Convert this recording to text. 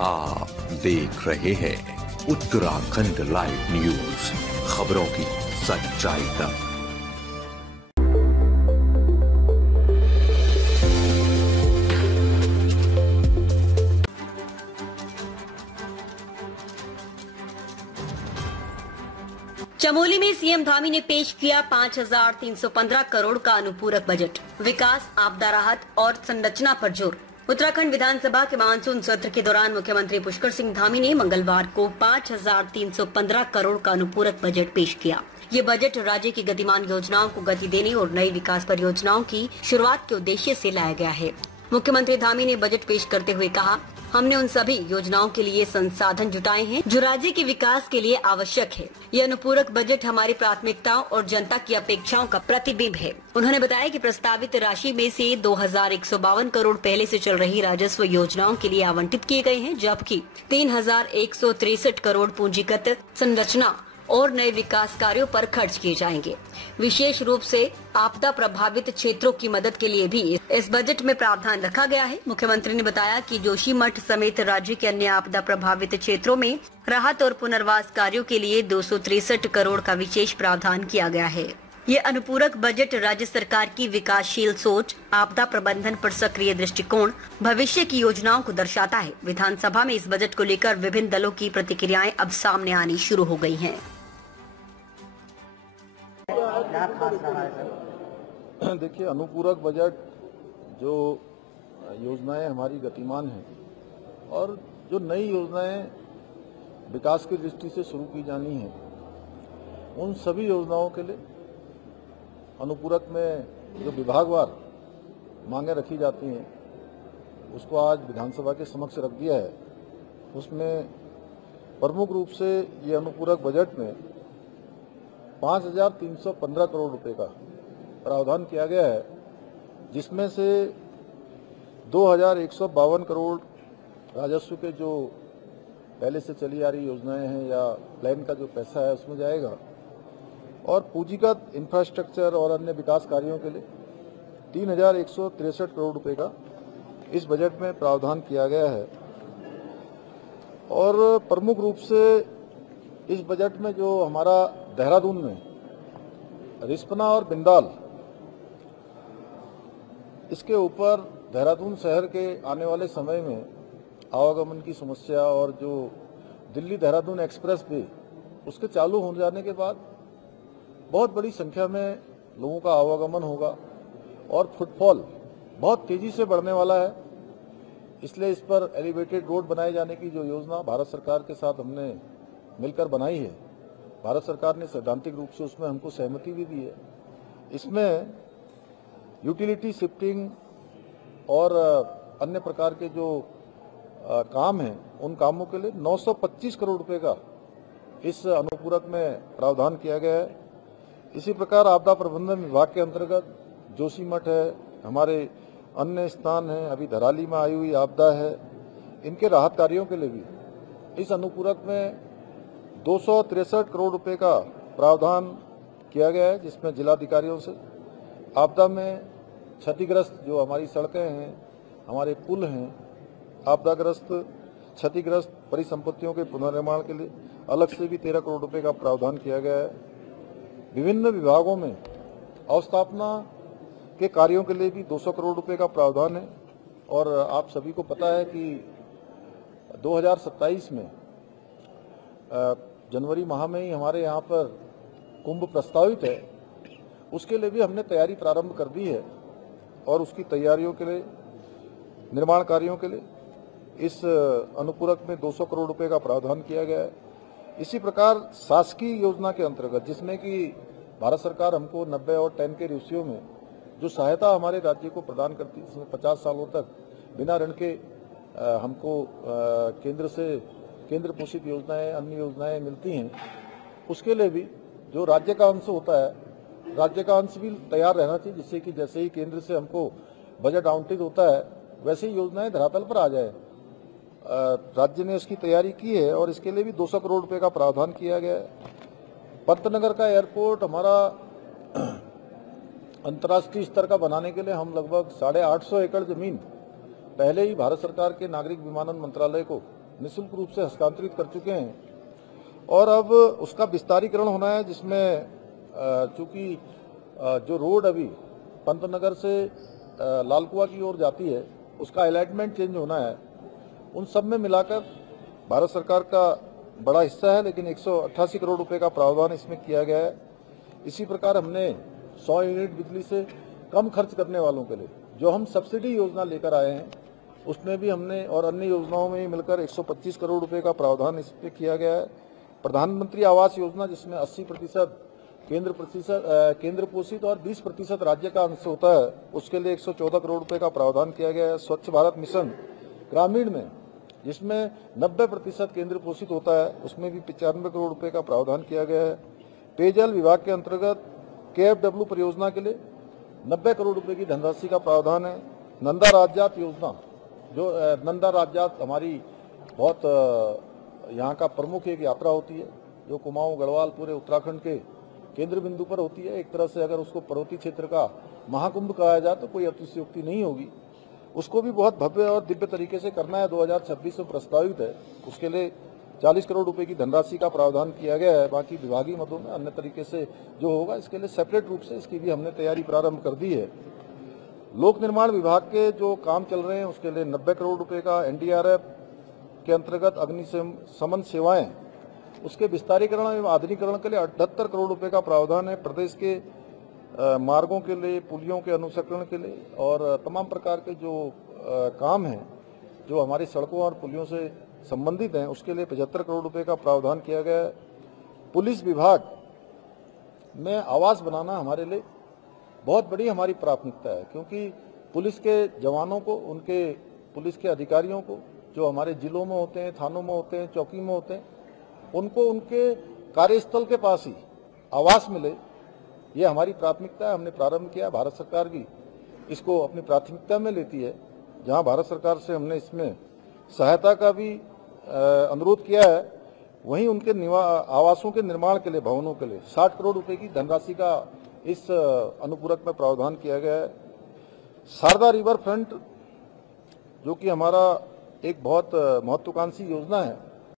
आप देख रहे हैं उत्तराखंड लाइव न्यूज, खबरों की सच्चाई तक। चमोली में सीएम धामी ने पेश किया 5,315 करोड़ का अनुपूरक बजट। विकास, आपदा राहत और संरचना पर जोर। उत्तराखंड विधानसभा के मानसून सत्र के दौरान मुख्यमंत्री पुष्कर सिंह धामी ने मंगलवार को 5,315 करोड़ का अनुपूरक बजट पेश किया। ये बजट राज्य की गतिमान योजनाओं को गति देने और नई विकास परियोजनाओं की शुरुआत के उद्देश्य से लाया गया है। मुख्यमंत्री धामी ने बजट पेश करते हुए कहा, हमने उन सभी योजनाओं के लिए संसाधन जुटाए हैं जो राज्य के विकास के लिए आवश्यक है। यह अनुपूरक बजट हमारी प्राथमिकताओं और जनता की अपेक्षाओं का प्रतिबिंब है। उन्होंने बताया कि प्रस्तावित राशि में से 2,152 करोड़ पहले से चल रही राजस्व योजनाओं के लिए आवंटित किए गए हैं, जबकि 3,163 करोड़ पूंजीगत संरचना और नए विकास कार्यों पर खर्च किए जाएंगे। विशेष रूप से आपदा प्रभावित क्षेत्रों की मदद के लिए भी इस बजट में प्रावधान रखा गया है। मुख्यमंत्री ने बताया कि जोशीमठ समेत राज्य के अन्य आपदा प्रभावित क्षेत्रों में राहत और पुनर्वास कार्यों के लिए 263 करोड़ का विशेष प्रावधान किया गया है। ये अनुपूरक बजट राज्य सरकार की विकासशील सोच, आपदा प्रबंधन पर सक्रिय दृष्टिकोण, भविष्य की योजनाओं को दर्शाता है। विधानसभा में इस बजट को लेकर विभिन्न दलों की प्रतिक्रियाएं अब सामने आनी शुरू हो गई हैं। क्या खास रहा है सर? देखिए, अनुपूरक बजट जो योजनाएं हमारी गतिमान हैं और जो नई योजनाएं विकास की दृष्टि से शुरू की जानी है, उन सभी योजनाओं के लिए अनुपूरक में जो विभागवार मांगे रखी जाती हैं उसको आज विधानसभा के समक्ष रख दिया है। उसमें प्रमुख रूप से ये अनुपूरक बजट में 5,315 करोड़ रुपए का प्रावधान किया गया है, जिसमें से 2,152 करोड़ राजस्व के जो पहले से चली आ रही योजनाएं हैं या प्लान का जो पैसा है उसमें जाएगा, और पूंजीगत इंफ्रास्ट्रक्चर और अन्य विकास कार्यों के लिए 3,163 करोड़ रुपए का इस बजट में प्रावधान किया गया है। और प्रमुख रूप से इस बजट में जो हमारा देहरादून में रिस्पना और बिंदाल, इसके ऊपर देहरादून शहर के आने वाले समय में आवागमन की समस्या और जो दिल्ली देहरादून एक्सप्रेस वे उसके चालू हो जाने के बाद बहुत बड़ी संख्या में लोगों का आवागमन होगा और फुटफॉल बहुत तेजी से बढ़ने वाला है। इसलिए इस पर एलिवेटेड रोड बनाए जाने की जो योजना भारत सरकार के साथ हमने मिलकर बनाई है, भारत सरकार ने सैद्धांतिक रूप से उसमें हमको सहमति भी दी है। इसमें यूटिलिटी शिफ्टिंग और अन्य प्रकार के जो काम हैं, उन कामों के लिए 925 करोड़ रुपए का इस अनुपूरक में प्रावधान किया गया है। इसी प्रकार आपदा प्रबंधन विभाग के अंतर्गत जोशीमठ है, हमारे अन्य स्थान हैं, अभी धराली में आई हुई आपदा है, इनके राहत कार्यों के लिए भी इस अनुपूरक में 263 करोड़ रुपए का प्रावधान किया गया है, जिसमें जिलाधिकारियों से आपदा में क्षतिग्रस्त जो हमारी सड़कें हैं, हमारे पुल हैं, आपदाग्रस्त क्षतिग्रस्त परिसंपत्तियों के पुनर्निर्माण के लिए अलग से भी 13 करोड़ रुपए का प्रावधान किया गया है। विभिन्न विभागों में अवस्थापना के कार्यों के लिए भी 200 करोड़ रुपए का प्रावधान है। और आप सभी को पता है कि 2027 में जनवरी माह में ही हमारे यहाँ पर कुंभ प्रस्तावित है, उसके लिए भी हमने तैयारी प्रारंभ कर दी है और उसकी तैयारियों के लिए, निर्माण कार्यों के लिए इस अनुपूरक में 200 करोड़ रुपए का प्रावधान किया गया है। इसी प्रकार शासकीय योजना के अंतर्गत, जिसमें कि भारत सरकार हमको 90 और 10 के रेशियो में जो सहायता हमारे राज्य को प्रदान करती है, जिसमें 50 सालों तक बिना ऋण के हमको केंद्र से केंद्र पोषित योजनाएं, अन्य योजनाएं मिलती हैं, उसके लिए भी जो राज्य का अंश होता है, राज्य का अंश भी तैयार रहना चाहिए, जिससे कि जैसे ही केंद्र से हमको बजट आवंटित होता है वैसे ही योजनाएं धरातल पर आ जाए। राज्य ने इसकी तैयारी की है और इसके लिए भी 200 करोड़ रुपए का प्रावधान किया गया है। पंतनगर का एयरपोर्ट हमारा अंतर्राष्ट्रीय स्तर का बनाने के लिए हम लगभग 850 एकड़ जमीन पहले ही भारत सरकार के नागरिक विमानन मंत्रालय को निःशुल्क रूप से हस्तांतरित कर चुके हैं और अब उसका विस्तारीकरण होना है, जिसमें चूंकि जो रोड अभी पंतनगर से लालकुआ की ओर जाती है उसका अलॉटमेंट चेंज होना है। उन सब में मिलाकर भारत सरकार का बड़ा हिस्सा है, लेकिन 188 करोड़ रुपए का प्रावधान इसमें किया गया है। इसी प्रकार हमने 100 यूनिट बिजली से कम खर्च करने वालों के लिए जो हम सब्सिडी योजना लेकर आए हैं उसमें भी हमने और अन्य योजनाओं में मिलकर 125 करोड़ रुपए का प्रावधान इस पे किया गया है। प्रधानमंत्री आवास योजना जिसमें 80% केंद्र पोषित और 20% राज्य का अंश होता है, उसके लिए 114 करोड़ रुपए का प्रावधान किया गया है। स्वच्छ भारत मिशन ग्रामीण में जिसमें 90% केंद्र पोषित होता है, उसमें भी 95 करोड़ रुपए का प्रावधान किया गया है। पेयजल विभाग के अंतर्गत KFW परियोजना के लिए 90 करोड़ रुपए की धनराशि का प्रावधान है। नंदा राजजात योजना, जो नंदा राजजात हमारी बहुत यहाँ का प्रमुख एक यात्रा होती है जो कुमाऊं गढ़वाल पूरे उत्तराखंड के केंद्र बिंदु पर होती है। एक तरह से अगर उसको पर्वतीय क्षेत्र का महाकुंभ कहा जाए तो कोई अतिशयोक्ति नहीं होगी। उसको भी बहुत भव्य और दिव्य तरीके से करना है, 2026 में प्रस्तावित है। उसके लिए 40 करोड़ रुपए की धनराशि का प्रावधान किया गया है। बाकी विभागीय मदों में अन्य तरीके से जो होगा इसके लिए सेपरेट रूप से इसकी भी हमने तैयारी प्रारंभ कर दी है। लोक निर्माण विभाग के जो काम चल रहे हैं उसके लिए 90 करोड़ रुपए का NDRF के अंतर्गत अग्निशमन सेवाएं, उसके विस्तारीकरण एवं आधुनिकीकरण के लिए 78 करोड़ रुपए का प्रावधान है। प्रदेश के मार्गों के लिए, पुलियों के अनुसंरक्षण के लिए और तमाम प्रकार के जो काम हैं जो हमारी सड़कों और पुलियों से संबंधित हैं उसके लिए 75 करोड़ रुपए का प्रावधान किया गया है। पुलिस विभाग में आवास बनाना हमारे लिए बहुत बड़ी हमारी प्राथमिकता है, क्योंकि पुलिस के जवानों को, उनके पुलिस के अधिकारियों को जो हमारे जिलों में होते हैं, थानों में होते हैं, चौकी में होते हैं, उनको उनके कार्यस्थल के पास ही आवास मिले, ये हमारी प्राथमिकता है। हमने प्रारंभ किया, भारत सरकार भी इसको अपनी प्राथमिकता में लेती है। जहां भारत सरकार से हमने इसमें सहायता का भी अनुरोध किया है, वहीं उनके आवासों के निर्माण के लिए, भवनों के लिए 60 करोड़ रुपए की धनराशि का इस अनुपूरक में प्रावधान किया गया है। शारदा रिवर फ्रंट जो कि हमारा एक बहुत महत्वाकांक्षी योजना है,